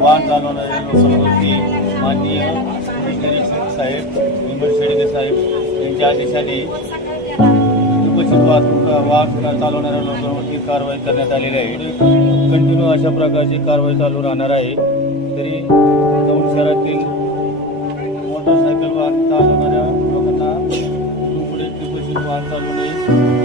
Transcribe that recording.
वाहन चालवणाऱ्या लोकांवरती माननीय निरीक्षक साहेब विमल शेडगे साहेब यांच्या आदेशाने दुपछित वाहन चालवणाऱ्या लोकांवरती कारवाई करण्यात आलेली आहे. कंटिन्यू अशा प्रकारची कारवाई चालू राहणार आहे. तरी दौंड शहरातील मोटरसायकल वाहन चालवणाऱ्या लोकांना पुढे दुपछित वाहन चालवणे आहे.